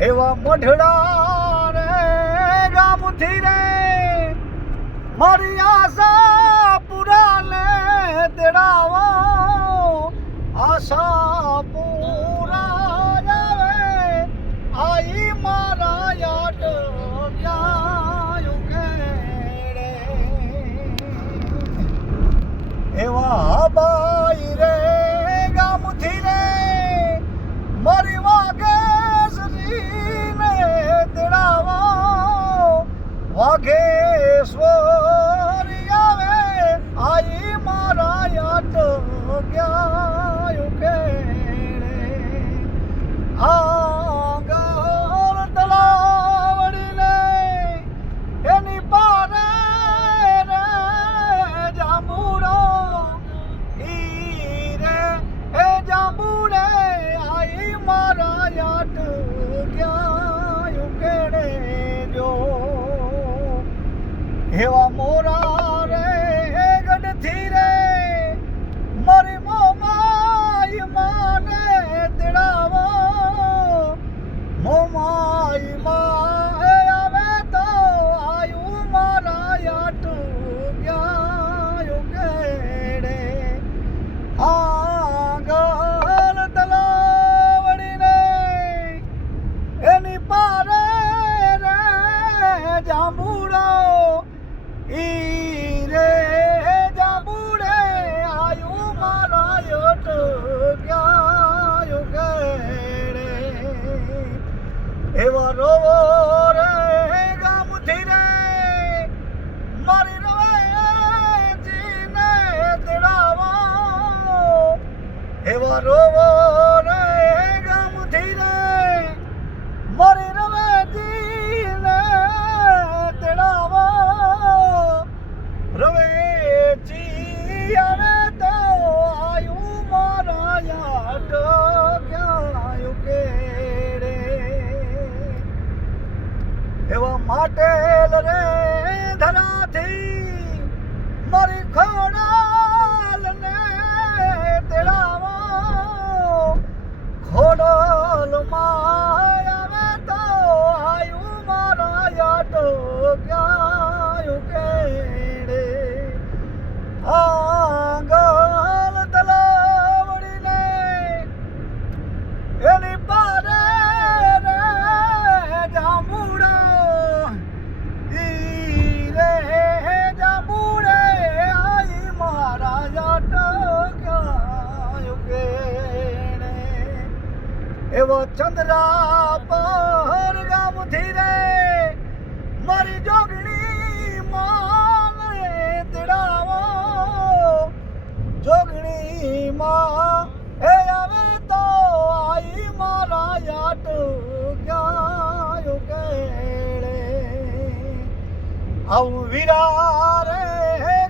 એવા મઢડા રે ગામથી રે મારી આશા પૂરા લે તેડાવો આશા પૂરા આવે આઈ મારા યાદ એવા બાઈ રે ગામથી રે મારી વાઘેશ્વરીને તેડાવો વાઘેશ્વરી આવે આઈ મારા યાદ આંગર તલાવડીને એની પારે રે જાંબુડો ઈ રે એ જાંબુડે આઈ મારા યાદ ઉકેડે જો એવા મોરા રે ગઢથી રે મારી મોમાઈ માને તેડાવો મોમાઈ માં આવે તો આયુ મારા યાદ ઉકેડે આંગર તલાવડીને એની પારે રે જાંબુડો ઈ રે જાંબુડે આયુ મારા યાદ ઉકેડે એવા રોવો રે ગામથી રે મારી રવેજીને તેડાવો એવા રોવો રે ગામથી રે મારી રવેજીને તેડાવો રવેજી આવે તો આયુ મારા યાદ ઉકેડે એવા માટેલ રે ધરાથી મારી ખોડાલ ને તેડાવો ખોડાલ માં આવે તો આયુ મારા યાદ ઉકેડે આંગલ તલાવડીને એની પારે રે જાંબુડો ઈ રે જાંબુડે આઈ મારા યાદ ઉકેડે એવો ચંદ્રા પર ગામથી રે મારી જોગણી માને તેડાવો જોગણી માં એ આવે તો આઈ મારા યાદ ઉકેડે આવું વીરા રે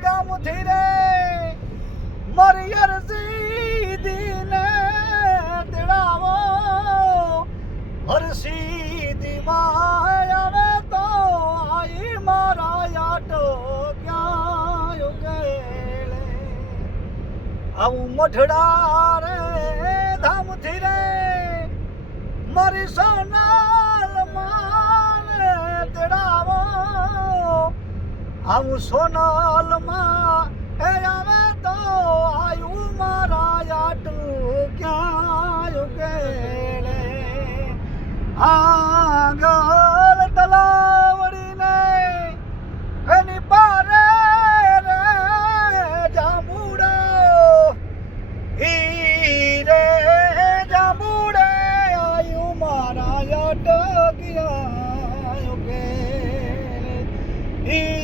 ગામથી રે મારી હરસીદીને તેડાવો હરસીદી માં આવે તો આઈ મારા યાદ ઉકેડે આવું મઢડા રે ધામથી રે મારી સોનાલ માને તેડાવો આવું સોનાલ માં એ આવે તો આયુ મારા યાદ ઉકેડે આંગલ તલાવડીને એની પારે રે જાંબુડો ઈ રે જાંબુડે આયુ મારા યાદ ઉકેડે ઈ